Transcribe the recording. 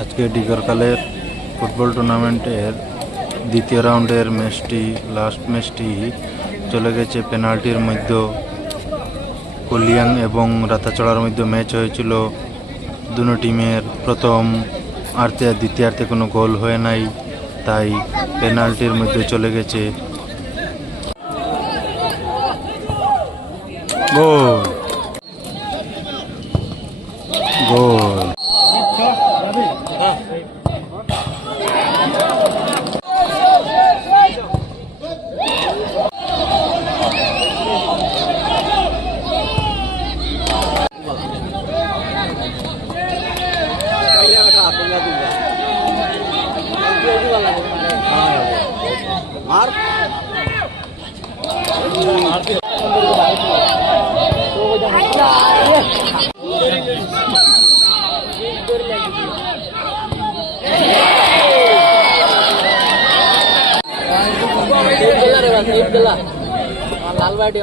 আজকে ডিগরকালের ফুটবল টুর্নামেন্টের দ্বিতীয় রাউন্ডের ম্যাচটি লাস্ট ম্যাচটি চলে গেছে পেনাল্টির মধ্যে। কলিয়াং এবং রাতাচড়ার মধ্যে ম্যাচ হয়েছিল। দুনো টিমের প্রথম আর্ধে আর দ্বিতীয়ার্ধে কোনো গোল হয়ে নাই, তাই পেনাল্টির মধ্যে চলে গেছে। গোল গোল लाल बाटी